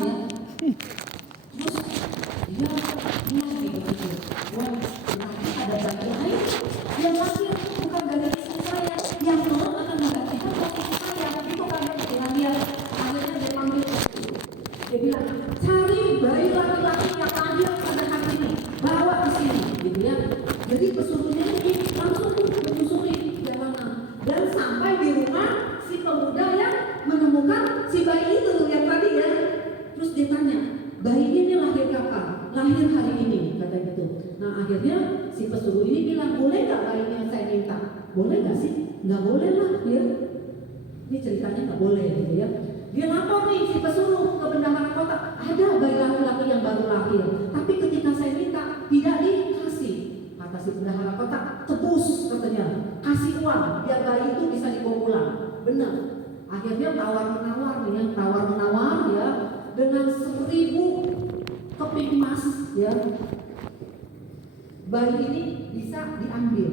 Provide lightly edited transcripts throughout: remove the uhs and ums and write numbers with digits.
ya. Terus dia lagi berpikir, wah nanti ada bayi lain yang lahir bukan dari istri saya, yang belum akan menggantikan posisi saya. Begitu kan dengan dia. Akhirnya dia panggil, dia bilang, cari bayi laki-laki yang lahir pada hari ini, bawa ke sini, gitu ya. Jadi pesuruhnya ini langsung menyusuri jalanan dan sampai di rumah si pemuda yang menemukan si bayi itu yang tadi ya. Terus dia tanya, bayi ini lahir kapan? Lahir hari ini, kata gitu. Nah akhirnya si pesuruh ini bilang, boleh nggak bayinya saya minta? Boleh nggak sih? Nggak boleh lah ya. Ini ceritanya nggak boleh gitu ya. Dia lapor nih si pesuruh ke bendahara kota, ada bayi laki-laki yang baru lahir, tapi ketika saya minta tidak dikasih. Kata si bendahara kota, tebus katanya, kasih uang biar bayi itu bisa dibawa pulang. Benar. Akhirnya tawar menawar ya, dengan 1000 keping emas ya, bayi ini bisa diambil.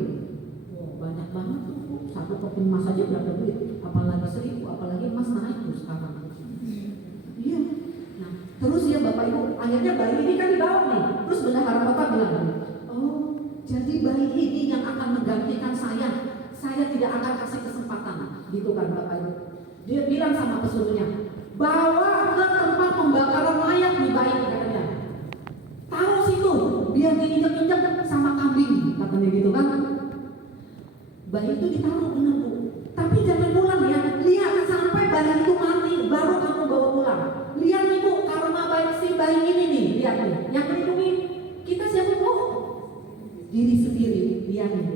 Oh, banyak banget tuh, satu keping emas aja berapa duit, apalagi 1000, apalagi emas naik tuh sekarang. Iya. Nah, terus ya Bapak Ibu, akhirnya bayi ini kan dibawa nih. Terus bendahara kota bilang, oh, jadi bayi ini yang akan menggantikan saya tidak akan kasih kesempatan, gitu kan Bapak Ibu. Dia bilang sama pesuruhnya, bawa ke tempat pembakaran mayat nih bayi, katanya. Taruh situ, biar diinjak-injak sama kambing, katanya gitu kan. Bayi itu ditaruh, benar Bu. Tapi jangan pulang ya, lihat sampai bayi itu mati, baru kamu bawa pulang. Lihat nih Bu, karena bayi si bayi ini nih, lihat nih, yang melindungi kita siapa Bu? Diri sendiri, lihat nih.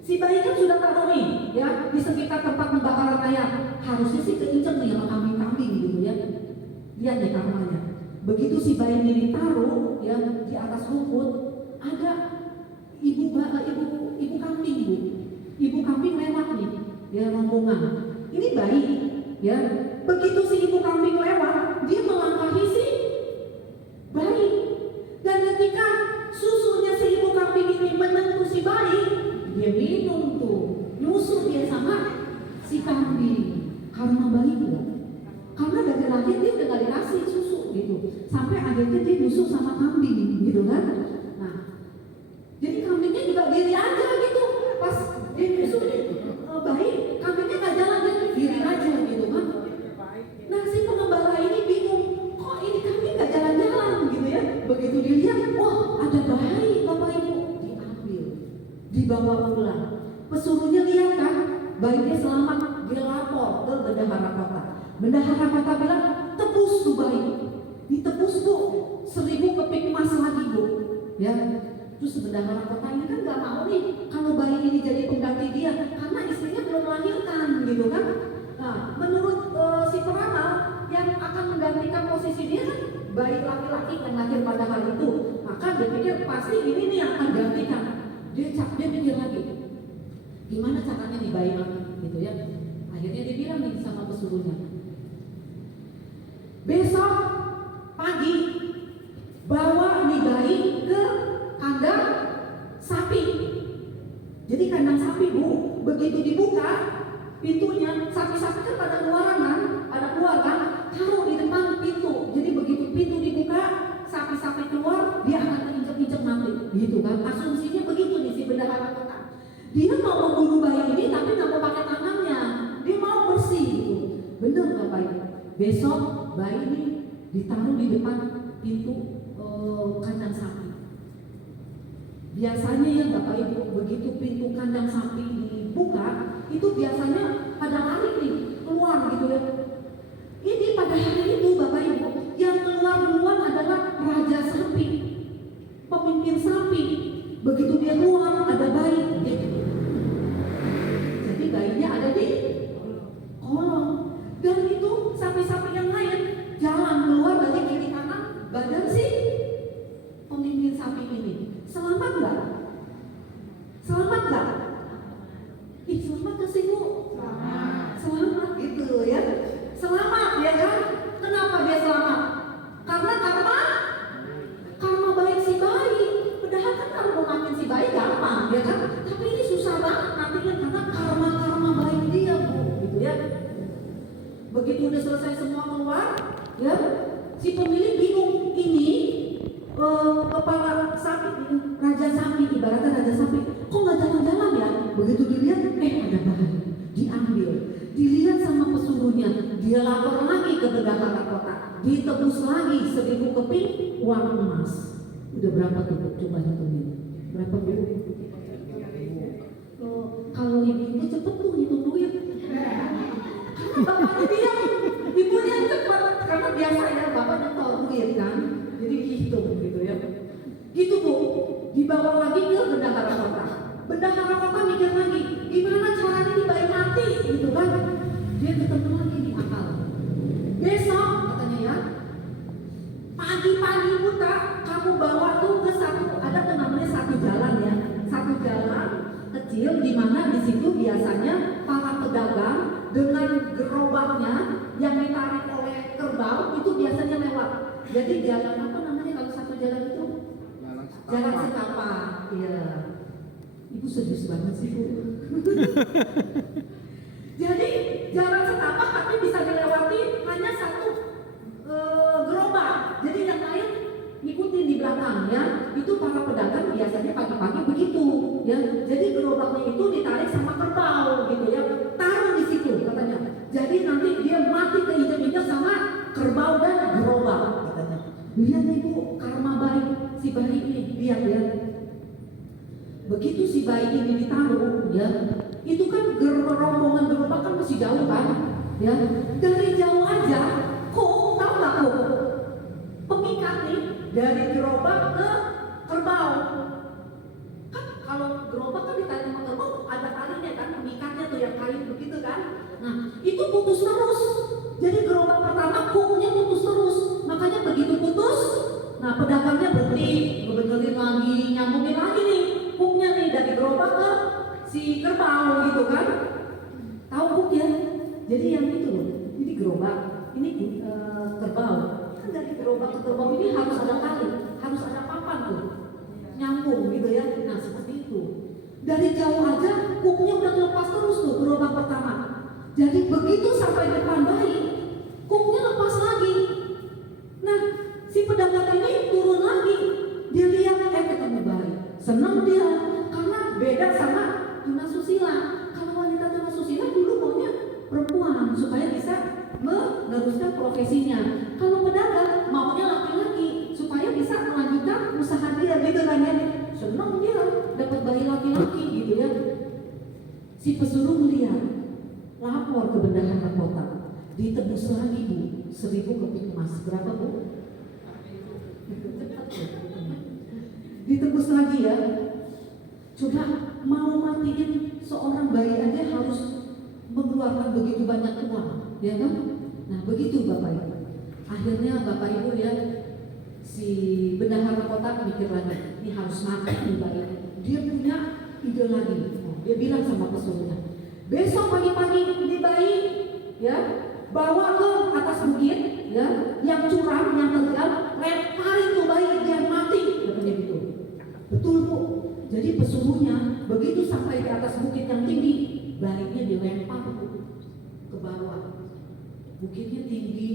Si bayi kan sudah taruh nih, ya, di sekitar tempat pembakaran mayat. Harusnya sih keinjak nih sama kambing-kambing gitu ya. Lihat nih karmanya. Begitu si bayi ini ditaruh, ya, di atas rumput, ada ibu kambing Bu. Ibu kambing lewat nih, ya rombongan. Ini bayi, ya. Begitu si ibu kambing lewat, dia melangkahi si bayi. Dan ketika susunya si ibu kambing ini menyentuh si bayi, dia minum tuh, nyusu dia sama si kambing. Karena bayi enggak. Karena dari lahir dia udah gak dikasih susu gitu. Sampai akhirnya dia nyusu sama kambing gitu kan. Nah, jadi kambingnya juga diri aja gitu. Pas dia nyusu bayi, kambingnya gak jalan, dia diri aja gitu kan. Nah si pengembala ini bingung, kok ini kambing gak jalan-jalan gitu ya. Begitu dilihat, wah ada bayi Bapak Ibu, diambil, dibawa pulang. Pesuruhnya lihat kan, bayinya selamat, dia lapor ke bendahara kota. Bendahara kota bilang, tebus tuh bayi, ditebus Bu, 1000 keping emas lagi Bu, ya. Terus bendahara kota ini kan gak mau nih kalau bayi ini jadi pengganti dia, karena istrinya belum melahirkan gitu kan. Nah, menurut si peramal yang akan menggantikan posisi dia kan bayi laki-laki yang lahir pada hari itu, maka dia pikir pasti ini nih yang akan gantikan. Dia pikir lagi, gimana caranya nih bayi mati gitu ya. Akhirnya dia bilang nih sama pesuruhnya, besok pagi bawa nih bayi ke kandang sapi. Jadi kandang sapi Bu, begitu dibuka pintunya, sapi-sapi kan pada keluar kan, taruh di depan pintu. Jadi begitu pintu dibuka, sapi-sapi keluar, dia akan keinjek-injek mati, gitu kan. Asumsinya begitu nih si bendahara kota. Dia mau membunuh bayi ini tapi nggak mau pakai tangannya, dia mau bersih gitu. Bener nggak bayi? Besok bayi ini ditaruh di depan pintu kandang sapi. Biasanya ya Bapak Ibu, begitu pintu kandang sapi dibuka, itu biasanya pada lari nih keluar gitu ya. Ini pada hari itu Bapak Ibu, yang keluar duluan adalah raja sapi, pemimpin sapi. Begitu dia keluar ada bayi gitu. Jadi bayinya ada di kolong. Dan itu sapi-sapi yang lain jalan keluar dari kiri kanan badan si pemimpin sapi ini. Selamat nggak? Selamat nggak? Selamat ke sih Bu? Selamat gitu ya. Si pemilik bingung, ini kepala sapi, raja sapi, ibaratnya raja sapi, kok nggak jalan-jalan ya? Begitu dilihat, ada bahan, diambil, dilihat sama pesuruhnya, dia lapor lagi ke bendahara kota, ditebus lagi 1000 keping uang emas. Udah berapa tuh? Coba hitungin. Berapa Bu? Kalau ibu cepet tuh hitung duit. Bapaknya diam, ibunya cepat karena biasanya bapak nyetor duit kan, jadi hitung gitu ya. Gitu Bu, dibawa lagi ke bendahara kota. Bendahara kota mikir lagi, gimana caranya nih bayi mati gitu kan? Dia ketemu lagi di akal. Besok katanya ya, pagi-pagi buta kamu bawa tuh ke ada tuh namanya satu jalan ya, satu jalan kecil di mana di situ biasanya para pedagang dengan gerobaknya yang ditarik oleh kerbau itu biasanya lewat. Jadi jalan apa namanya kalau satu jalan itu? Jalan setapak. Iya. Ibu serius banget sih Bu. Jadi jalan setapak tapi bisa dilewati hanya satu gerobak. Jadi yang lain ikutin di belakang ya. Itu para pedagang biasanya pagi-pagi begitu ya. Jadi gerobaknya itu ditarik sama kerbau gitu ya. Taruh di situ katanya. Jadi nanti dia mati keinjak-injak sama kerbau dan gerobak katanya. Lihat nih Bu, karma baik si bayi ini, lihat ya. Begitu si bayi ini ditaruh ya, itu kan rombongan gerobak kan masih jauh kan ya. Dari jauh aja kok tahu nggak kok pengikat nih dari gerobak ke kerbau. Kan kalau gerobak kan ditarik sama kerbau ada talinya kan, pengikatnya tuh yang kayu begitu kan. Nah itu putus terus. Jadi gerobak pertama koknya putus terus. Makanya begitu putus, nah pedagangnya berhenti, ngebenerin lagi, nyambungin lagi nih koknya nih dari gerobak ke si kerbau gitu kan. Tahu kok ya? Jadi yang itu loh, ini gerobak, ini kerbau. Kan dari gerobak ke kerbau ini harus ada tali, harus ada papan tuh, nyambung gitu ya. Nah seperti itu. Dari jauh aja koknya udah lepas terus tuh gerobak pertama. Jadi begitu sampai depan bayi, koknya lepas lagi. Nah si pedagang ini turun lagi, dia lihat ketemu bayi, senang dia karena beda sama tunasusila. Kalau wanita tunasusila dulu maunya perempuan supaya bisa meneruskan profesinya. Kalau pedagang maunya laki-laki supaya bisa melanjutkan usaha dia gitu kan ya. Senang dia dapat bayi laki-laki gitu ya. Si pesuruh melihat, lapor ke bendahara kota, ditebus lagi Bu 1000 keping emas. Berapa Bu? Ditebus lagi ya. Coba mau matiin seorang bayi aja harus mengeluarkan begitu banyak uang, ya kan? Nah begitu Bapak Ibu. Akhirnya Bapak Ibu ya, si bendahara kota mikir lagi, ini harus mati nih bayi. Dia punya ide lagi. Dia bilang sama pesuruhnya, besok pagi-pagi ini bayi ya bawa ke atas bukit ya, yang curam, yang terjal, lemparin tuh bayi biar mati, katanya gitu. Betul Bu. Jadi pesuruhnya begitu sampai di atas bukit yang tinggi, bayinya dilempar ke bawah. Bukitnya tinggi,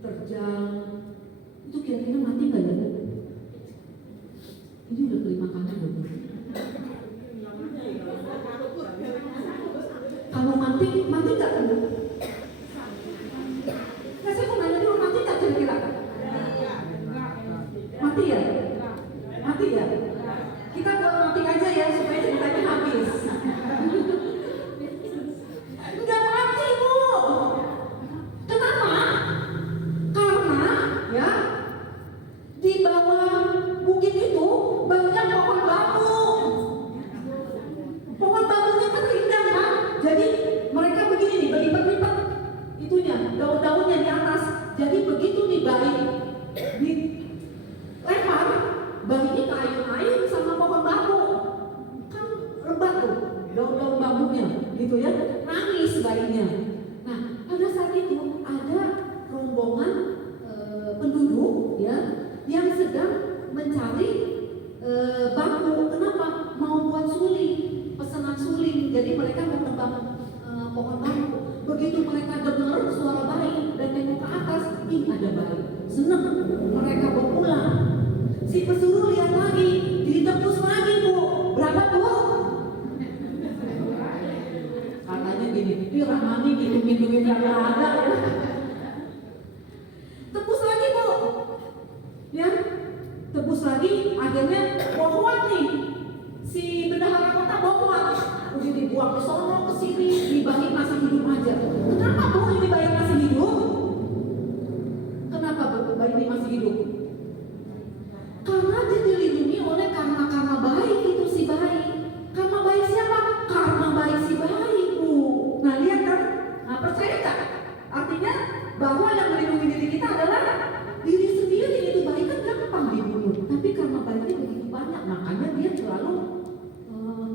terjal. Itu kira-kira mati nggak ya Bu? Ini udah beli makanan Bu. Kalau mati nggak Bu? Nah, saya mau nanya dulu, mati nggak kira-kira? Mati ya? Mati ya? Kita buat mati aja ya supaya ceritanya habis. Enggak mati Bu. Kenapa? Karena ya di bawah bukit itu banyak pohon bambu. Pohon bambunya kan rindang kan? Jadi mereka begini nih, berlipat-lipat itunya, daun-daunnya di atas. Jadi begitu nih bayi dilempar, bayinya kayu-kayu sama pohon bambu. Kan lebat tuh daun-daun bambunya gitu ya. Nangis bayinya. Nah pada saat itu ada rombongan penduduk ya yang sedang mencari bambu. Kenapa? Mau buat suling, pesanan suling. Jadi mereka mau tebang pohon bambu. Begitu mereka dengar suara bayi dan tengok ke atas, ih ada bayi. Senang, mereka berpulang. Si pesuruh lihat lagi, ditebus lagi bu. Berapa bu? Katanya gini, ih Rahmani ngitungin yang ada ya. Tebus lagi bu, ya, tebus lagi. Akhirnya bohong nih, si bendahara kota bohong. Udah dibuang ke sono ke sini, di bayi masih hidup aja. Kenapa bu ini bayi masih hidup? Kenapa bu bayi ini masih hidup? Karena dia dilindungi oleh karma baik itu si bayi. Karma baik siapa? Karma baik si bayi bu. Nah lihat kan? Nah percaya tak? Artinya bahwa yang melindungi diri kita adalah diri sendiri. Itu bayi kan gampang dibunuh, tapi karma baiknya begitu banyak, makanya dia selalu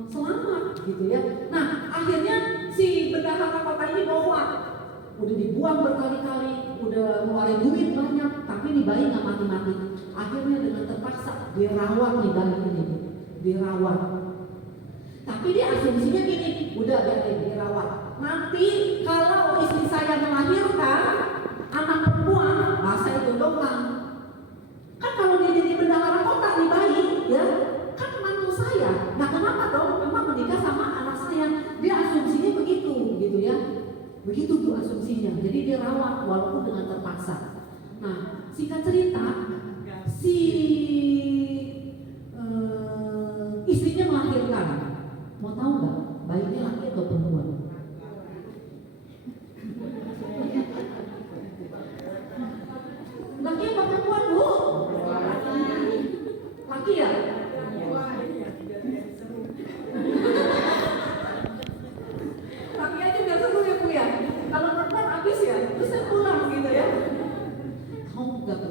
selamat gitu ya. Nah akhirnya si bendahara kota ini bohong. Udah dibuang berkali-kali, udah ngeluarin duit banyak, tapi nih bayi nggak mati-mati. Akhirnya dengan terpaksa dirawat nih bayi ini, dirawat. Tapi dia asumsinya gini, udah biarin dirawat. Nanti kalau istri saya melahirkan anak perempuan, saya itu doang. Kan kalau dia jadi bendahara kota nih bayi, ya kan mantu saya. Nah kenapa dong? Memang menikah sama anak saya. Dia asumsinya begitu, gitu ya. Begitu tuh asumsinya. Jadi dia rawat walaupun dengan terpaksa. Nah singkat cerita, si istrinya melahirkan. Mau tahu nggak bayinya laki atau perempuan? Laki atau perempuan bu? Laki ya? Laki aja nggak seru ya bu ya? Kalau perempuan habis ya, terus saya pulang gitu ya. Tahu nggak bu?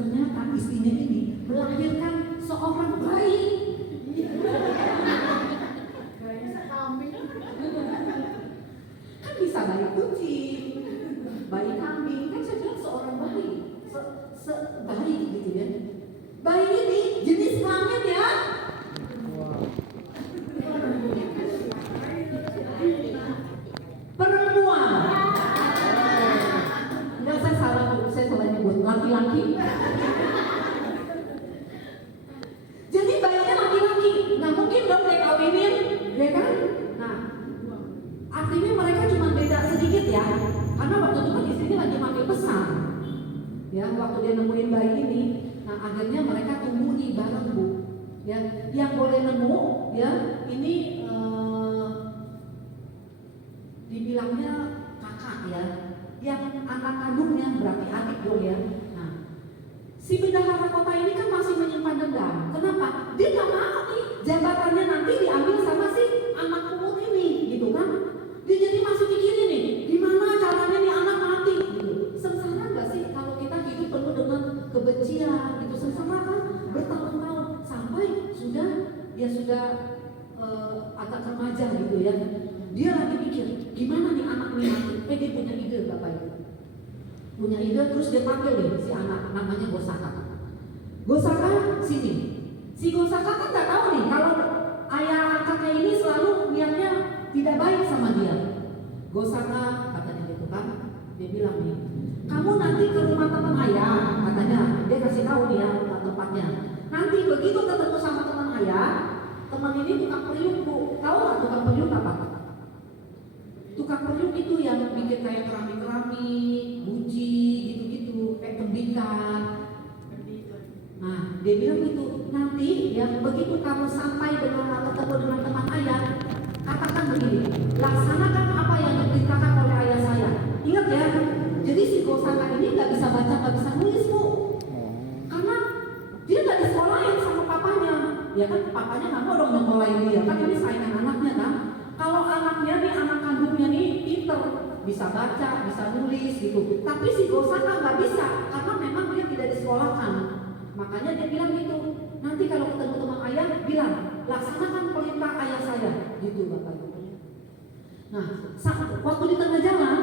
Ternyata istrinya ini melahirkan seorang bayi. Kan bisa bayi kucing, bayi kambing, kan saya bilang seorang bayi, bayi gitu ya. Bayi ini jenis kelamin ya. Perempuan. Enggak, saya salah nyebut laki-laki. Jadi bayinya laki-laki, nggak mungkin dong dikawinin, ya kan? Nah, artinya mereka cuma beda sedikit ya, karena waktu itu kan istrinya lagi makin besar, ya waktu dia nemuin bayi ini. Nah akhirnya mereka tumbuh nih bareng bu, ya yang boleh nemu, ya ini dibilangnya kakak ya, yang anak kandungnya berarti adik dong ya. Nah si bendahara kota ini kan masih menyimpan dendam. Kenapa? Dia nggak mau nih jabatannya nanti diambil sama si anak pungut ini, gitu kan? Dia jadi masih mikirin nih, gimana caranya nih anak mati, gitu. Sengsara nggak sih kalau kita hidup penuh dengan kebencian, gitu? Sengsara kan bertahun-tahun sampai sudah agak remaja gitu ya. Dia lagi mikir, gimana nih anak ini mati? Dia punya ide bapak ibu. Punya ide, terus dia panggil deh si anak, namanya Gosaka. Gosaka sini. Si Gosaka kan nggak tahu nih kalau ayah angkatnya ini selalu niatnya tidak baik sama dia. Gosaka katanya gitu kan, dia bilang nih, kamu nanti ke rumah teman ayah, katanya. Dia kasih tahu dia tempatnya. Nanti begitu ketemu sama teman ayah, teman ini tukang periuk bu. Tahu nggak tukang periuk apa? Tukang periuk itu yang bikin kayak keramik-keramik, buji, gitu-gitu, kayak tembikar. Nah, dia bilang gitu, nanti ya begitu kamu sampai ketemu dengan teman ayah, katakan begini, laksanakan apa yang diperintahkan oleh ayah saya. Ingat ya, jadi si Gosaka ini nggak bisa baca, nggak bisa nulis bu, karena dia nggak disekolahin sama papanya. Ya kan, papanya nggak mau dong nyekolahin dia, kan ini saingan anaknya kan. Kalau anaknya nih, anak kandungnya nih pinter, bisa baca, bisa nulis gitu. Tapi si Gosaka nggak bisa, karena memang dia tidak disekolahkan. Makanya dia bilang gitu, nanti kalau ketemu teman ayah, bilang, laksanakan perintah ayah saya, gitu bapak ibu. Nah, waktu di tengah jalan,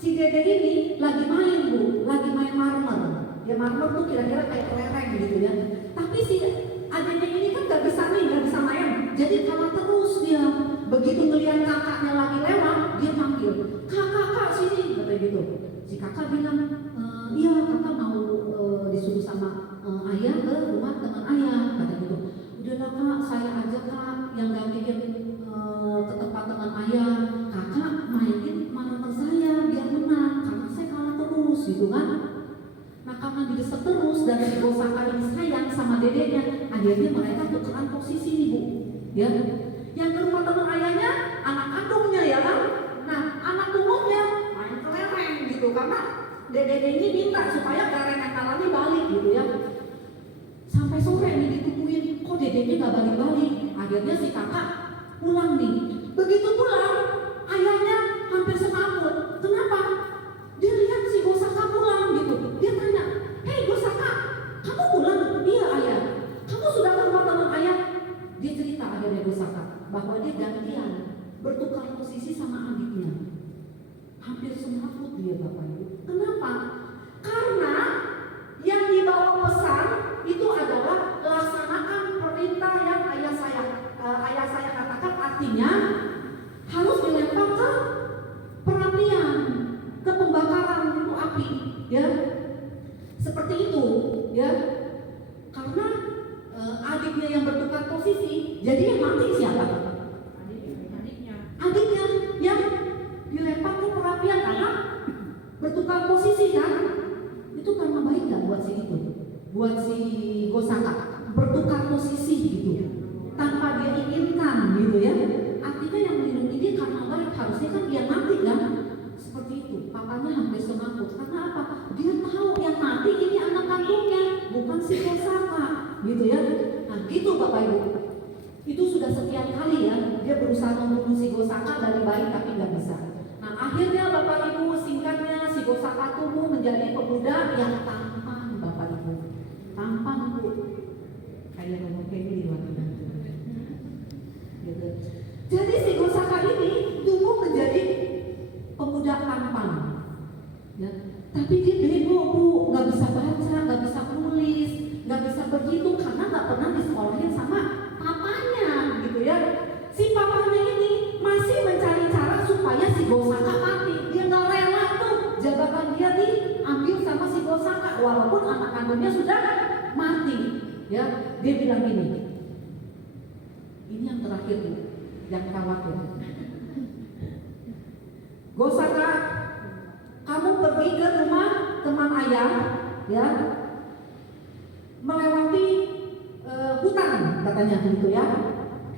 si Dede ini lagi main bu, lagi main marmer. Ya marmer tuh kira-kira kayak kelereng gitu ya. Tapi si adiknya ini kan nggak bisa nih, nggak bisa main. Jadi kalah terus dia. Begitu ngelihat kakaknya lagi lewat, dia manggil, kakak, Si kakak bilang, iya kakak mau disuruh sama ayah ke rumah teman ayah, kata gitu. Udahlah kak, saya aja kak yang gantiin ke tempat teman ayah. Kakak mainin teman saya biar menang, karena saya kalah terus gitu kan. Nah karena didesak terus dan si Gosaka ini sayang sama dedeknya, akhirnya mereka tukeran posisi nih bu, ya. Yang ke rumah teman ayahnya anak kandungnya ya kan. Nah anak tunggunya main kelereng gitu karena dedeknya ini minta supaya kelereng yang kalahnya balik gitu ya. Sampai sore nih ditungguin, kok dedeknya nggak balik-balik. Akhirnya si kakak pulang nih. Begitu pulang, ayahnya hampir semaput. Kenapa? Dia lihat si Gosaka pulang gitu. Dia tanya, hei Gosaka, kamu pulang? Iya ayah. Kamu sudah ke rumah teman ayah? Dia cerita akhirnya Gosaka bahwa dia gantian bertukar posisi sama adiknya. Hampir semaput dia Bapak Ibu. Kenapa? Karena yang dibawa pesan itu adalah laksanakan perintah yang ayah saya katakan, artinya harus dilempar ke perapian, ke pembakaran itu api, ya seperti itu, ya karena adiknya yang bertukar posisi, jadi yang mati siapa? Adiknya yang dilempar ke perapian karena bertukar posisi kan? Itu karena baik nggak buat si itu, buat si Gosaka bertukar posisi gitu, tanpa dia inginkan gitu ya. Artinya yang melindungi dia karena baik, harusnya kan dia mati kan? Seperti itu. Papanya hampir semaput karena apa? Dia tahu yang mati ini anak kandungnya, bukan si Gosaka, gitu ya. Nah gitu Bapak Ibu. Itu sudah sekian kali ya dia berusaha membunuh si Gosaka dari bayi tapi nggak bisa. Nah akhirnya Bapak Ibu, singkatnya si Gosaka tumbuh menjadi pemuda yang tampan Bapak Ibu. Tampan Bu. Kayak ngomong kayak ini di luar gitu. Jadi si Gosaka ini tumbuh menjadi pemuda tampan, ya. Tapi dia bego Bu, nggak bisa baca, nggak bisa nulis, nggak bisa berhitung karena nggak pernah disekolahin sama papanya, gitu ya. Si papanya ini masih mencari cara supaya si Gosaka mati. Dia nggak rela tuh jabatan dia diambil sama si Gosaka, walaupun anak kandungnya sudah mati, ya. Dia bilang gini, ini yang terakhir nih, yang khawatir. Gosaka, kamu pergi ke rumah teman ayah, ya, melewati hutan katanya gitu ya.